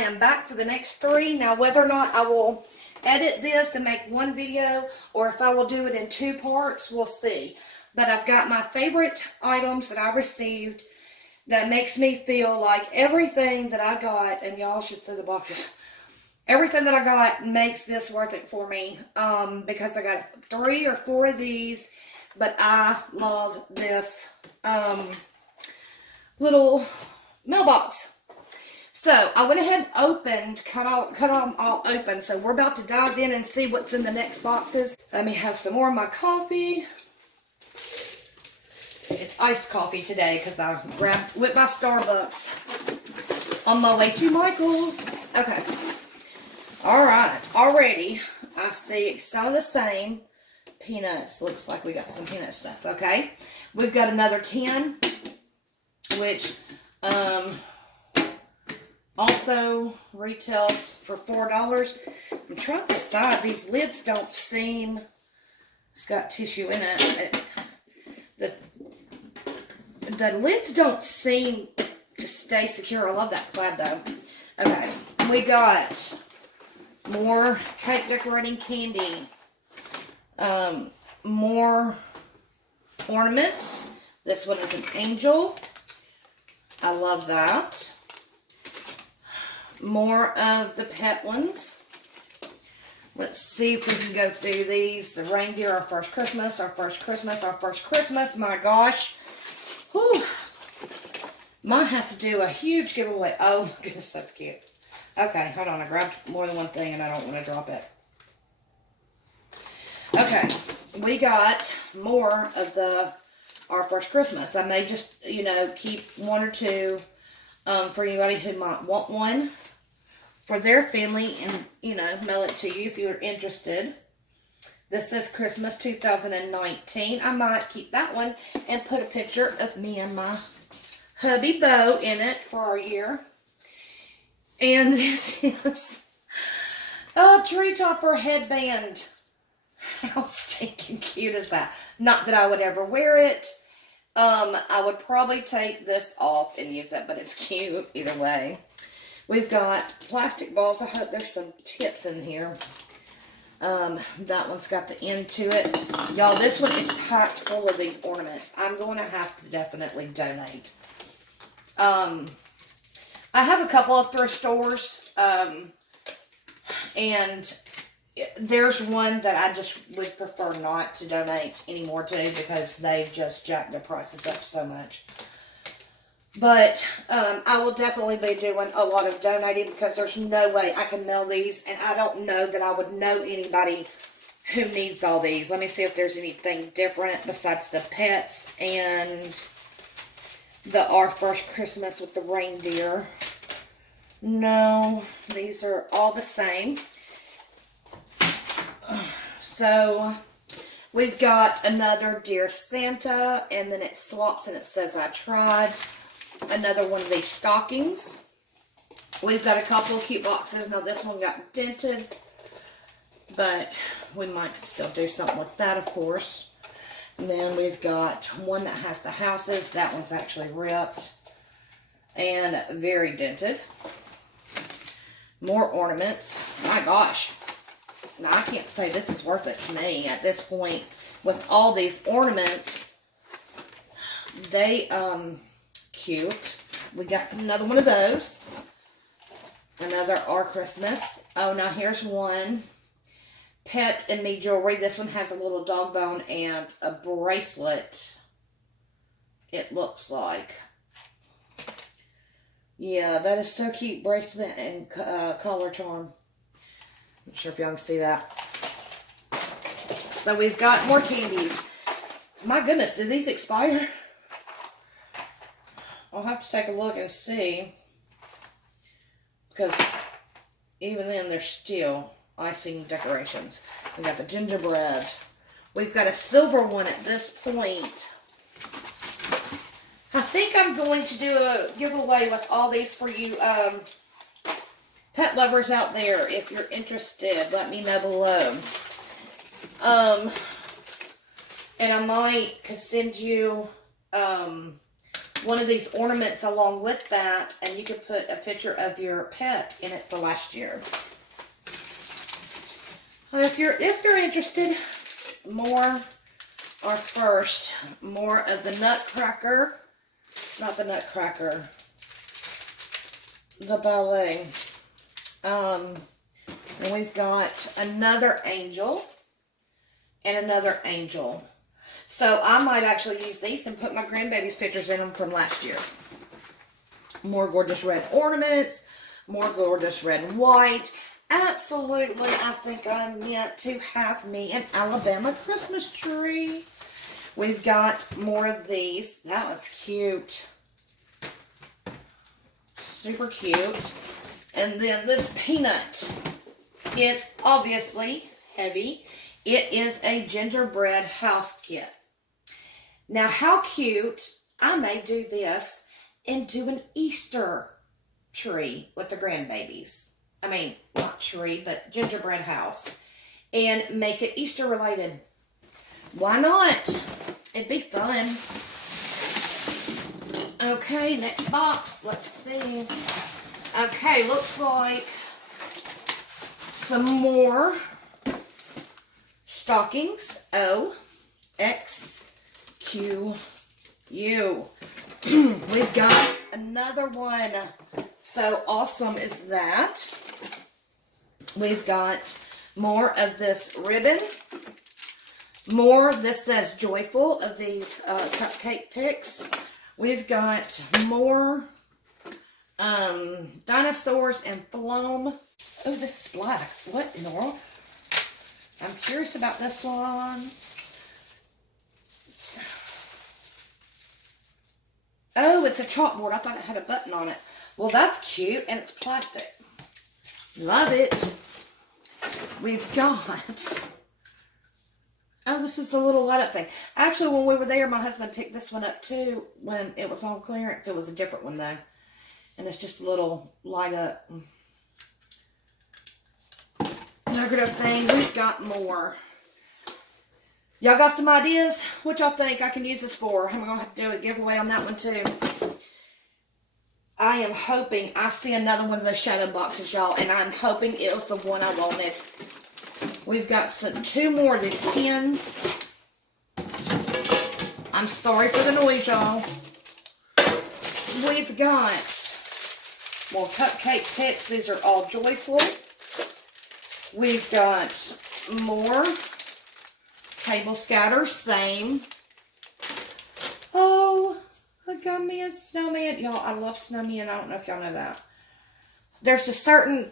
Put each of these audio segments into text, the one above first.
I am back for the next 3. Now, whether or not I will edit this and make one video, or if I will do it in 2 parts, we'll see. But I've got my favorite items that I received that makes me feel like everything that I got, and y'all should see the boxes, everything that I got makes this worth it for me, because I got 3 or 4 of these, but I love this little mailbox. So I went ahead and opened, cut them all open. So we're about to dive in and see what's in the next boxes. Let me have some more of my coffee. It's iced coffee today because I went by Starbucks on my way to Michael's. Okay. All right. Already, I see some of the same peanuts. Looks like we got some peanut stuff. Okay. We've got another 10, which also retails for $4. I'm trying to decide. These lids don't seem. It's got tissue in it. The lids don't seem to stay secure. I love that plaid though. Okay, we got more cake decorating candy. More ornaments. This one is an angel. I love that. More of the pet ones. Let's see if we can go through these. The reindeer, our first Christmas, our first Christmas, our first Christmas. My gosh. Whew. Might have to do a huge giveaway. Oh my goodness, that's cute. Okay, hold on. I grabbed more than one thing and I don't want to drop it. Okay, we got more of our first Christmas. I may just, keep 1 or 2 for anybody who might want one for their family and, mail it to you if you're interested. This is Christmas 2019. I might keep that one and put a picture of me and my hubby Bo in it for our year. And this is a tree topper headband. How stinking cute is that? Not that I would ever wear it. I would probably take this off and use it, but it's cute either way. We've got plastic balls. I hope there's some tips in here. That one's got the end to it. Y'all, this one is packed full of these ornaments. I'm going to have to definitely donate. I have a couple of thrift stores, and there's one that I just would prefer not to donate anymore to because they've just jacked their prices up so much. But I will definitely be doing a lot of donating because there's no way I can mail these, and I don't know that I would know anybody who needs all these. Let me see if there's anything different besides the pets and the Our First Christmas with the reindeer. No, these are all the same. So we've got another Dear Santa, and then it swaps and it says I tried. Another one of these stockings. We've got a couple of cute boxes. Now this one got dented, but we might still do something with that, of course. And then we've got one that has the houses. That one's actually ripped and very dented. More ornaments. My gosh. Now I can't say this is worth it to me at this point. With all these ornaments, they, cute. We got another one of those. Another Our Christmas. Oh, now here's one. Pet and Me jewelry. This one has a little dog bone and a bracelet. It looks like. Yeah, that is so cute. Bracelet and collar charm. Not sure if y'all can see that. So we've got more candies. My goodness, did these expire? I'll have to take a look and see, because even then they're still icing decorations. We got the gingerbread. We've got a silver one at this point. I think I'm going to do a giveaway with all these for you pet lovers out there. If you're interested, let me know below. And I might could send you one of these ornaments along with that, and you could put a picture of your pet in it for last year. Well, if you're interested, more of the Nutcracker, not the Nutcracker, the ballet. And we've got another angel and another angel. So I might actually use these and put my grandbaby's pictures in them from last year. More gorgeous red ornaments, more gorgeous red and white. Absolutely, I think I'm meant to have me an Alabama Christmas tree. We've got more of these. That was cute. Super cute. And then this peanut. It's obviously heavy. It is a gingerbread house kit. Now, how cute. I may do this and do an Easter tree with the grandbabies. I mean, not tree, but gingerbread house. And make it Easter related. Why not? It'd be fun. Okay, next box. Let's see. Okay, looks like some more stockings. O-X-Q-U. We've got another one. So awesome is that. We've got more of this ribbon. More, this says joyful, of these cupcake picks. We've got more dinosaurs and foam. Oh, this is black. What in the world? I'm curious about this one. Oh, it's a chalkboard. I thought it had a button on it. Well, that's cute, and it's plastic. Love it. We've got... Oh, this is a little light up thing. Actually, when we were there, my husband picked this one up too when it was on clearance. It was a different one though. And it's just a little light up decorative thing. We've got more. Y'all got some ideas? What y'all think I can use this for? I'm going to have to do a giveaway on that one too. I am hoping I see another one of those shadow boxes, y'all. And I'm hoping it was the one I wanted. We've got two more of these tins. I'm sorry for the noise, y'all. We've got more cupcake picks. These are all joyful. We've got more table scatters. Same. Oh, I got me a snowman. Y'all, I love snowman. I don't know if y'all know that. There's just certain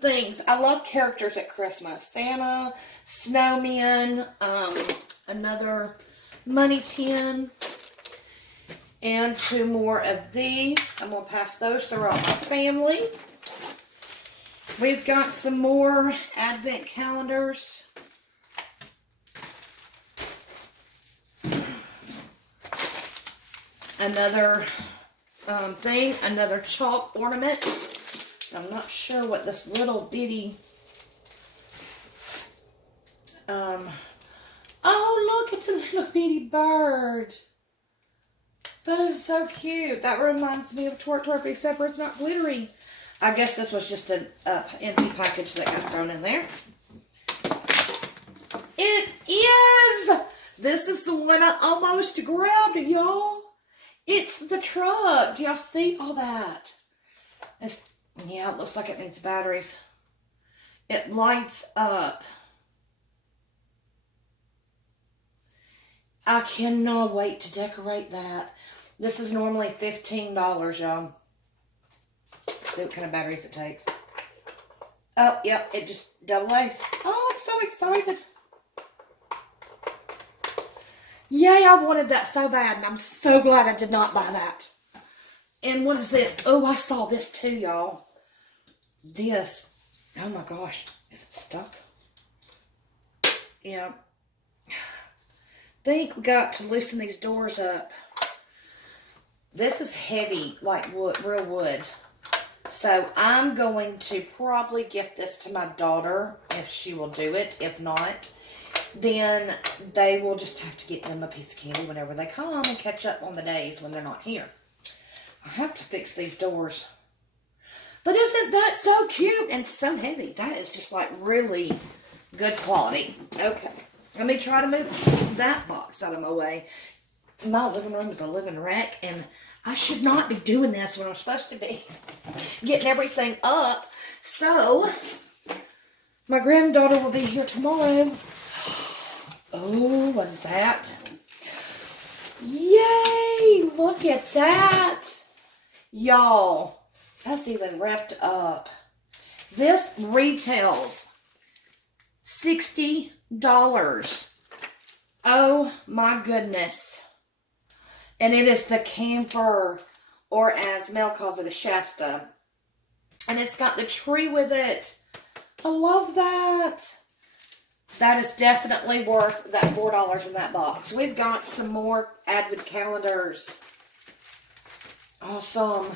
things. I love characters at Christmas. Santa, snowman, another money tin, and two more of these. I'm going to pass those throughout my family. We've got some more advent calendars. Another thing, another chalk ornament. I'm not sure what this little bitty, oh, look at the little bitty bird. That is so cute. That reminds me of Twerp Twerp, except for it's not glittery. I guess this was just an empty package that got thrown in there. It is! This is the one I almost grabbed, y'all. It's the truck. Do y'all see all that? Yeah, it looks like it needs batteries. It lights up. I cannot wait to decorate that. This is normally $15, y'all. See what kind of batteries it takes. Oh, yep, it just double A's. Oh, I'm so excited. Yay, I wanted that so bad, and I'm so glad I did not buy that. And what is this? Oh, I saw this too, y'all. This. Oh my gosh. Is it stuck? Yeah. Think we got to loosen these doors up. This is heavy, like wood, real wood. So I'm going to probably gift this to my daughter if she will do it. If not, then they will just have to get them a piece of candy whenever they come and catch up on the days when they're not here. I have to fix these doors. But isn't that so cute and so heavy? That is just like really good quality. Okay, let me try to move that box out of my way. My living room is a living wreck, and I should not be doing this when I'm supposed to be getting everything up. So, my granddaughter will be here tomorrow. Oh, what is that? Yay! Look at that! Y'all, that's even wrapped up. This retails $60. Oh my goodness. And it is the camphor, or as Mel calls it, a Shasta. And it's got the tree with it. I love that. That is definitely worth that $4 in that box. We've got some more Advent calendars. Awesome.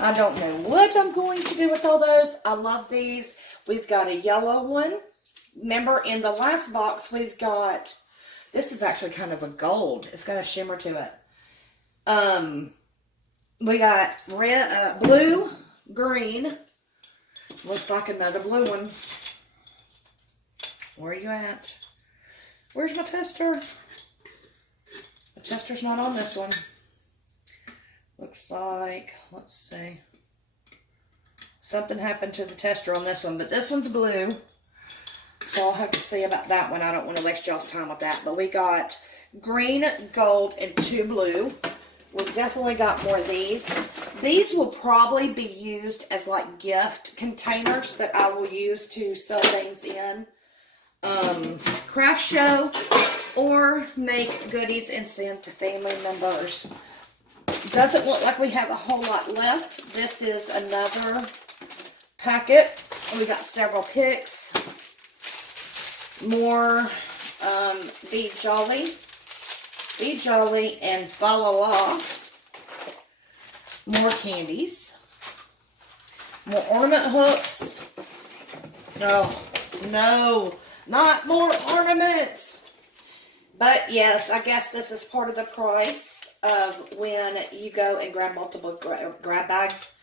I don't know what I'm going to do with all those. I love these. We've got a yellow one. Remember, in the last box, we've got, this is actually kind of a gold. It's got a shimmer to it. We got red, blue, green. Looks like another blue one. Where are you at? Where's my tester? The tester's not on this one. Looks like, let's see. Something happened to the tester on this one, but this one's blue. So I'll have to see about that one. I don't want to waste y'all's time with that. But we got green, gold, and 2 blue. We've definitely got more of these. These will probably be used as like gift containers that I will use to sell things in. Craft show, or make goodies and send to family members. Doesn't look like we have a whole lot left. This is another packet. We got several picks. More Be Jolly and Fa La La. More candies. More ornament hooks. No, not more ornaments. But yes, I guess this is part of the price of when you go and grab multiple grab bags.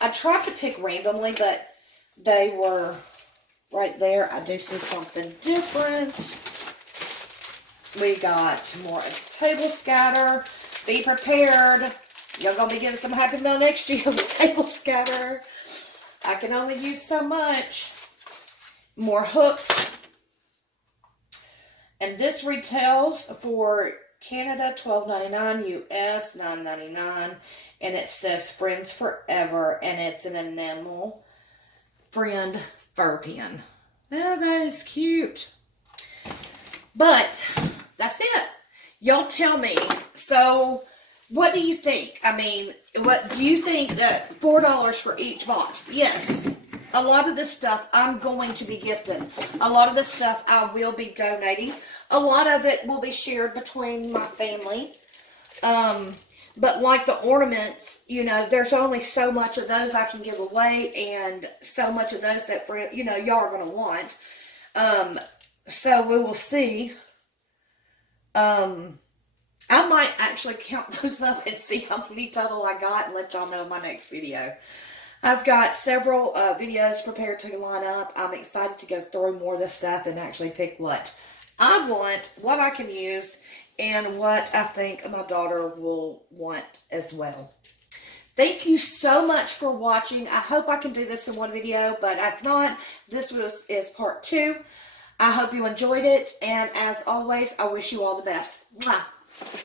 I tried to pick randomly, but they were right there. I do see something different. We got more table scatter. Be prepared. You're going to be getting some Happy Meal next year with table scatter. I can only use so much. More hooks. And this retails for Canada $12.99, US $9.99, and it says Friends Forever, and it's an enamel friend fur pin. Oh, that is cute. But that's it. Y'all tell me. So, what do you think? I mean, what do you think that $4 for each box? Yes. A lot of this stuff I'm going to be gifting. A lot of this stuff I will be donating. A lot of it will be shared between my family. But like the ornaments, you know, there's only so much of those I can give away, and so much of those that, you know, y'all are going to want. So we will see. I might actually count those up and see how many total I got and let y'all know in my next video. I've got several videos prepared to line up. I'm excited to go through more of this stuff and actually pick what I want, what I can use, and what I think my daughter will want as well. Thank you so much for watching. I hope I can do this in one video, but if not, this is part 2. I hope you enjoyed it, and as always, I wish you all the best. Mwah.